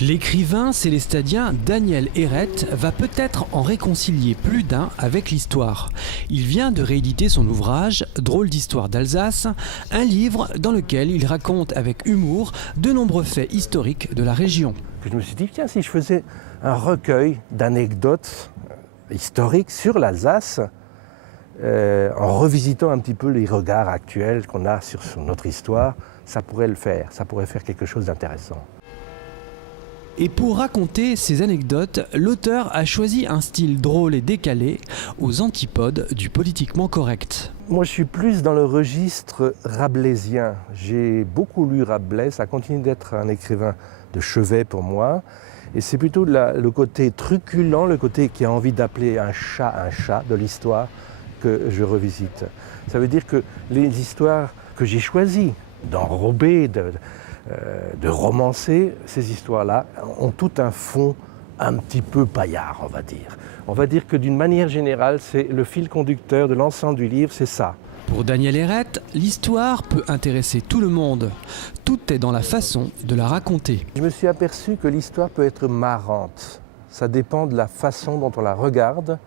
L'écrivain célestadien Daniel Héret va peut-être en réconcilier plus d'un avec l'histoire. Il vient de rééditer son ouvrage « Drôle d'histoire d'Alsace », un livre dans lequel il raconte avec humour de nombreux faits historiques de la région. Je me suis dit, tiens, si je faisais un recueil d'anecdotes historiques sur l'Alsace, en revisitant un petit peu les regards actuels qu'on a sur notre histoire, ça pourrait le faire, ça pourrait faire quelque chose d'intéressant. Et pour raconter ces anecdotes, l'auteur a choisi un style drôle et décalé, aux antipodes du politiquement correct. Moi, je suis plus dans le registre rabelaisien. J'ai beaucoup lu Rabelais, ça continue d'être un écrivain de chevet pour moi. Et c'est plutôt le côté truculent, le côté qui a envie d'appeler un chat de l'histoire que je revisite. Ça veut dire que les histoires que j'ai choisies d'enrober, de romancer, ces histoires-là ont tout un fond un petit peu paillard, on va dire. On va dire que d'une manière générale, c'est le fil conducteur de l'ensemble du livre, c'est ça. Pour Daniel Héret, l'histoire peut intéresser tout le monde. Tout est dans la façon de la raconter. Je me suis aperçu que l'histoire peut être marrante. Ça dépend de la façon dont on la regarde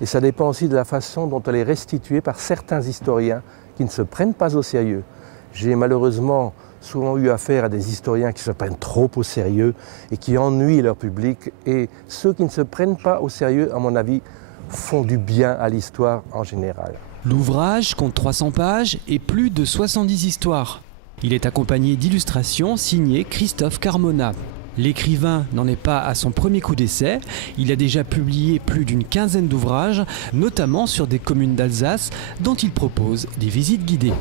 et ça dépend aussi de la façon dont elle est restituée par certains historiens qui ne se prennent pas au sérieux. J'ai malheureusement souvent eu affaire à des historiens qui se prennent trop au sérieux et qui ennuient leur public. Et ceux qui ne se prennent pas au sérieux, à mon avis, font du bien à l'histoire en général. L'ouvrage compte 300 pages et plus de 70 histoires. Il est accompagné d'illustrations signées Christophe Carmona. L'écrivain n'en est pas à son premier coup d'essai. Il a déjà publié plus d'une quinzaine d'ouvrages, notamment sur des communes d'Alsace dont il propose des visites guidées.